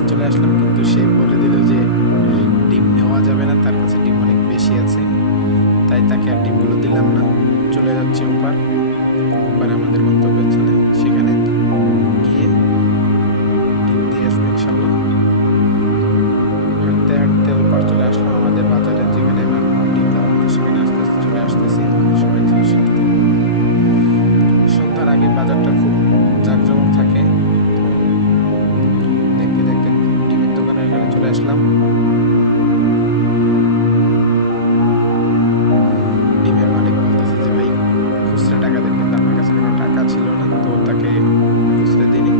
কাছে চলে আসলাম, কিন্তু সে বলে দিল যে ডিম নেওয়া যাবে না, তার কাছে ডিম অনেক বেশি আছে। তাই তাকে আর ডিমগুলো দিলাম না। চলে যাচ্ছি ওপারে আমাদের গন্তব্যস্থলে, সেখানে গিয়ে ডিম দিয়ে আসবো ইনশাল্লাহ। হাঁটতে হাঁটতে ওপার চলে আসলাম আমাদের বাজারে, যেখানে আমার ডিম দেওয়া হতো, সেখানে আস্তে আস্তে চলে আসতেছি। সবাই ছিল সাথে। সন্ধ্যার আগে বাজারটা খুব জাঁকজমক থাকে। তো দেখতে দেখতে ডিমের দোকানের এখানে চলে আসলাম। ডিমের মালিক বলতেছে যে ভাই খুচরা টাকা দেন, কিন্তু আমার কাছে কোনো টাকা ছিল না, তো তাকে খুচরা দিইনি।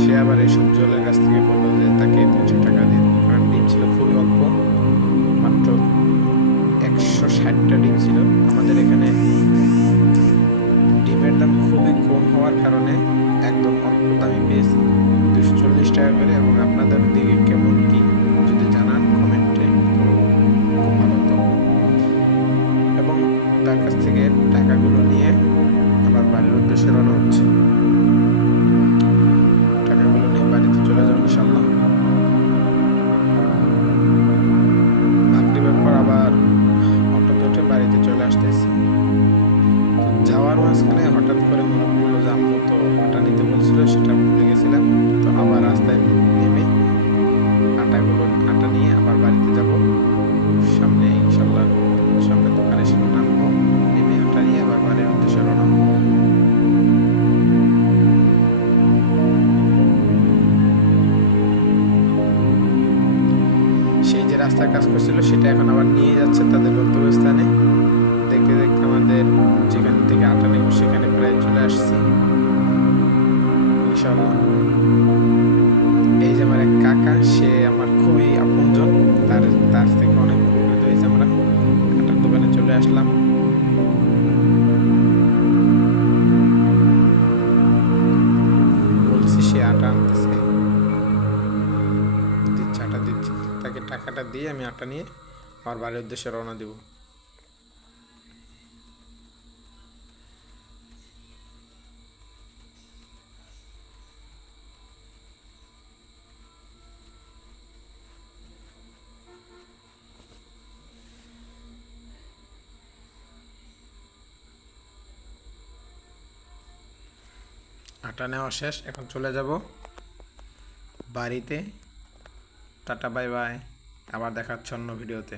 সে আবার এই সবজিওয়ালার কাছ থেকে বললো যে তাকে 200 টাকা দিন, কারণ ডিম ছিল খুবই অল্প, মাত্র 160টা ডিম ছিল। আমাদের এখানে ডিমের দাম খুবই কম হওয়ার কারণে একদম অল্প দামে পেয়েছি, 240 টাকা করে। এবং আপনাদের দিকে কেমন কি যদি জানান কমেন্টে, তো খুব ভালো হতো। এবং তার কাছ থেকে টাকাগুলো নিয়ে আবার বাড়ির উদ্দেশ্যে রওনা হচ্ছে। টাকাগুলো নিয়ে বাড়িতে চলে যাবো ইনশাল্লাহ। মাগরিবের পর আবার অটোতে উঠে বাড়িতে চলে আসতেছি। যাওয়ার মাঝখানে হঠাৎ করে মনে পড়লো যে আম্মু তো আটা নিতে বলছিল, সেটা ভুলে গেছিলাম। তো আবার রাস্তায় নেমে আটা নিয়ে আবার বাড়িতে যাব। সামনে ইনশাল্লাহ সামনে দোকানে সেটা নামবো, নেমে আটা নিয়ে আবার বাড়ির উদ্দেশ্যে রওনা হবো। সেই যে রাস্তার কাজ করছিল সেটা এখন আবার নিয়ে যাচ্ছে তাদের গন্তব্যস্থানে। দেখতে দেখতে আমাদের যেখান থেকে আটা নেব সেখানে প্রায় চলে আসছি ইনশাল্লাহ। এই যে আমার এক কাকা, সে আমার খুবই আপনজন, তার থেকে অনেক উপকৃত হয়েছে আমরা। আটার দোকানে চলে আসলাম। বলছি, সে আটা আনতেছে, দিচ্ছে আটা দিচ্ছে, তাকে টাকাটা দিয়ে আমি আটা নিয়ে আমার বাড়ির উদ্দেশ্যে রওনা দিব। আটা নেওয়া শেষ, এখন চলে যাব বাড়িতে। টাটা, বাই বাই, আবার দেখা হচ্ছে অন্য ভিডিওতে।